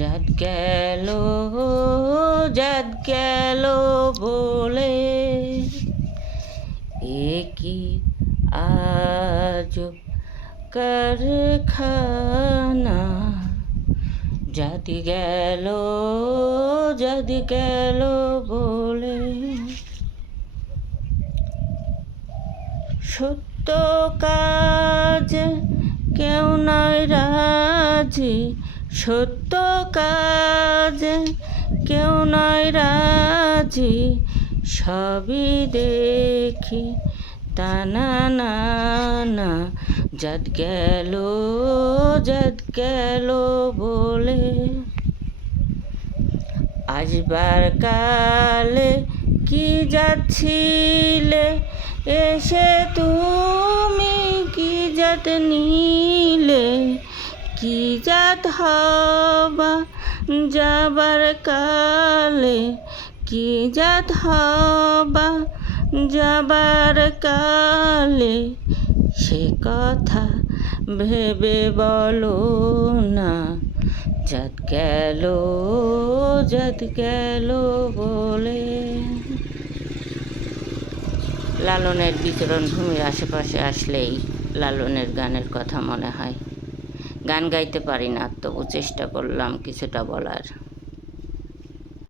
যাদ গেল বলে এ কি আজব কারখানা। যাদ গেল বলে সত্য কাজে কেউ নয় রাজি, সত্য কাজে কেউ নয় রাজি, সবই দেখি তা না না না। যাদ গেল বলে আসবার কালে কি যাচ্ছিলে এসে তুমি, কি জাত নিলে, কি জাত হবা যাবার কালে, কি জাত হবা যাবার কালে, সে কথা ভেবে বলো না। যাদ গেল বলে। লালনের বিচরণ ভূমির আশেপাশে আসলেই লালনের গানের কথা মনে হয়। গান গাইতে পারি না, তবু চেষ্টা করলাম কিছুটা বলার।